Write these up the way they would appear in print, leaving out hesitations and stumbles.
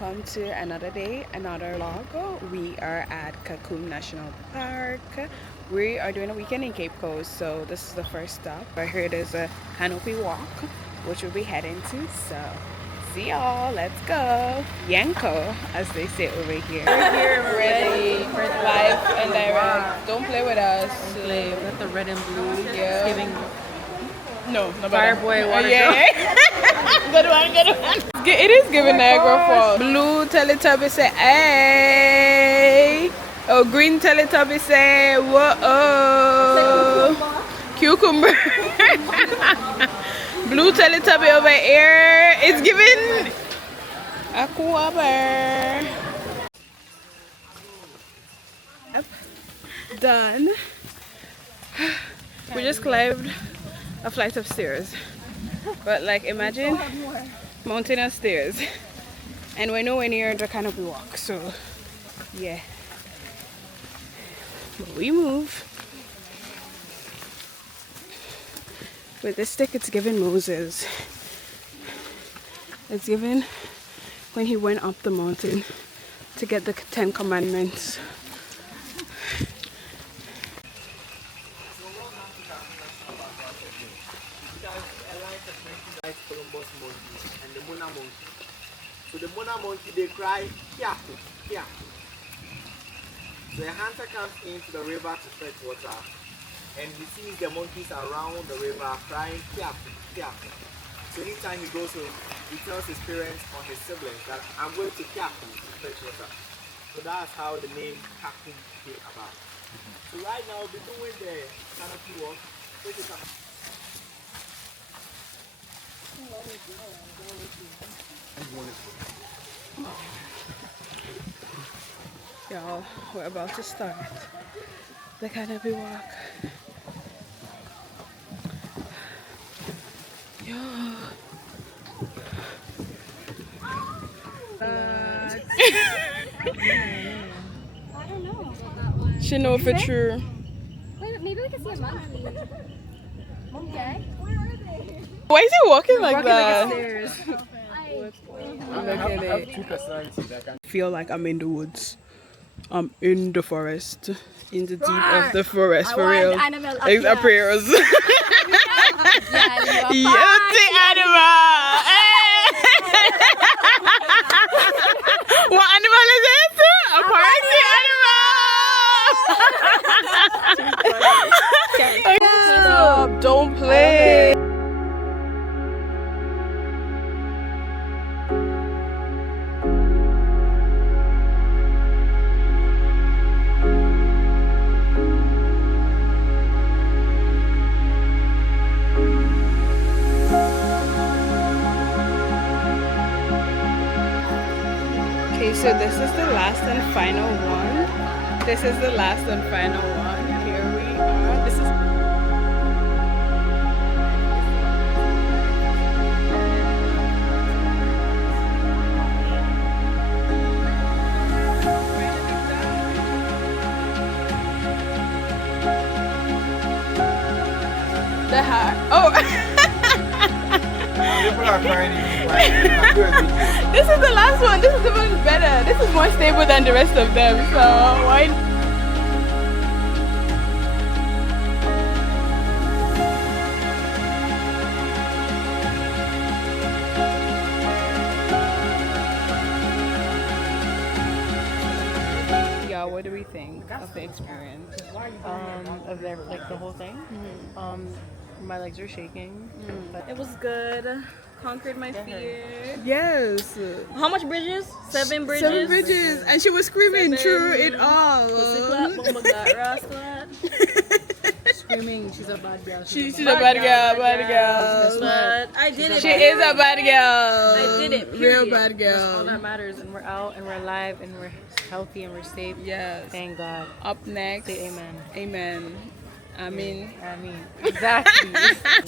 welcome to another day, another vlog. We are at Kakum National Park. We are doing a weekend in Cape Coast, so this is the first stop. I heard there's a Canopy walk, which we'll be heading to. So, see y'all. Let's go. Yanko, as they say over here. We're here ready for live and direct. Don't play with us. Don't play with the red and blue. Yeah. It's giving no Fireboy water. Yeah. Good one, good one. It is giving Niagara Falls. Blue Teletubby say, hey. Oh, green Teletubby say, whoa. Cucumber. Blue Teletubby over here. It's giving aqua bear. Yep. Done. We just climbed a flight of stairs. But like imagine mountainous stairs. And we're nowhere near the Canopy walk, so yeah. But we move. With this stick it's given Moses. It's given when he went up the mountain to get the 10 Commandments. And the Mona monkey. So the Mona monkey, they cry, Kiaku, Kiaku. So a hunter comes into the river to fetch water, and he sees the monkeys around the river crying, Kiaku, Kiaku. So anytime he goes home, he tells his parents or his siblings that I'm going to Kiaku to fetch water. So that's how the name Kakum came about. So right now we'll be doing the Canopy walk. Take it up. Y'all, we're about to start the Canopy walk. Yo. I don't know. She know for true. Wait, maybe we can see a monkey. Okay. Why is he walking like that? stairs. Feel like I'm in the woods. I'm in the forest. In the deep of the forest, for real. It appears. Beauty animal! What animal is it? A party animal! Stop, don't play. Okay, so this is the last and final one. This is the last and final one. Here we are. This is the heart. Oh. This is the last one. This is even better. This is more stable than the rest of them. So why? Yeah, what do we think of the experience? Of their like the whole thing. My legs are shaking. But It was good. Conquered my fear. Yes. How much bridges? 7 bridges. 7 bridges. And she was screaming through it all. Pussy clap, bomba clap, Ross clap. screaming, she's a bad girl. She's a bad girl, bad girl. But I did it. She is a bad girl. I did it. Real Period. bad That's all girl. that matters, and we're out, and we're alive, and we're healthy, and we're safe. Yes. Thank God. Up next. Say amen. Amen. I mean, exactly.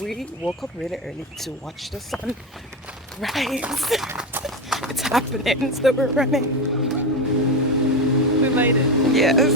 we woke up really early to watch the sun rise. It's happening, so we're running. We made it. Yes.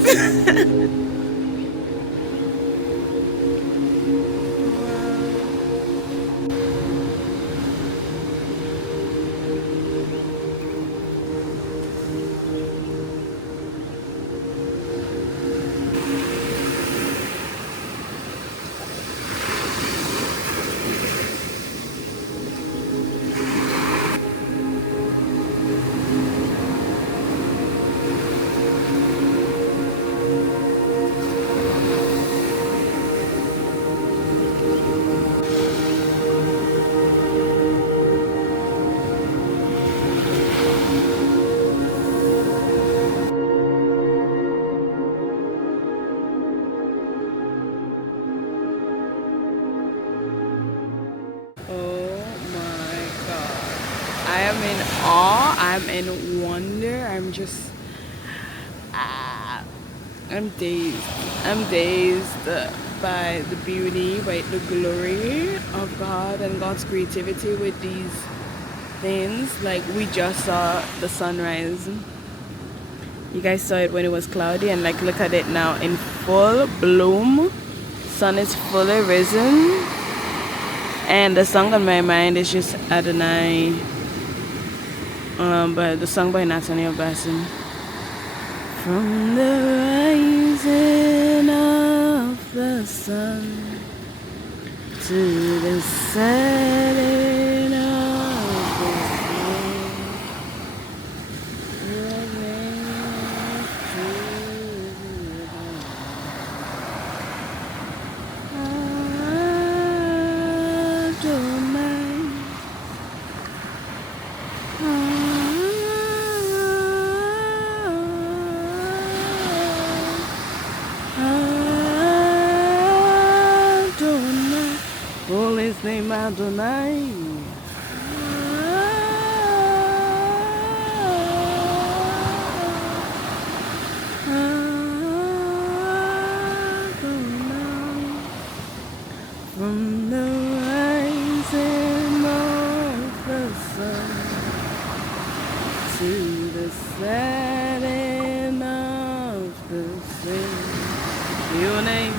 I am in awe. I'm in wonder. I'm just, I'm dazed. I'm dazed by the beauty, by the glory of God and God's creativity with these things. Like we just saw the sunrise. You guys saw it when it was cloudy, and like look at it now in full bloom. Sun is fully risen, and the song on my mind is just Adonai, but the song by Nathaniel Bassett. From the rising of the sun to the setting of the sun, your name is true. Adonai, call his name Adonai. Adonai, from the rising of the sun to the setting of the sun. Your name,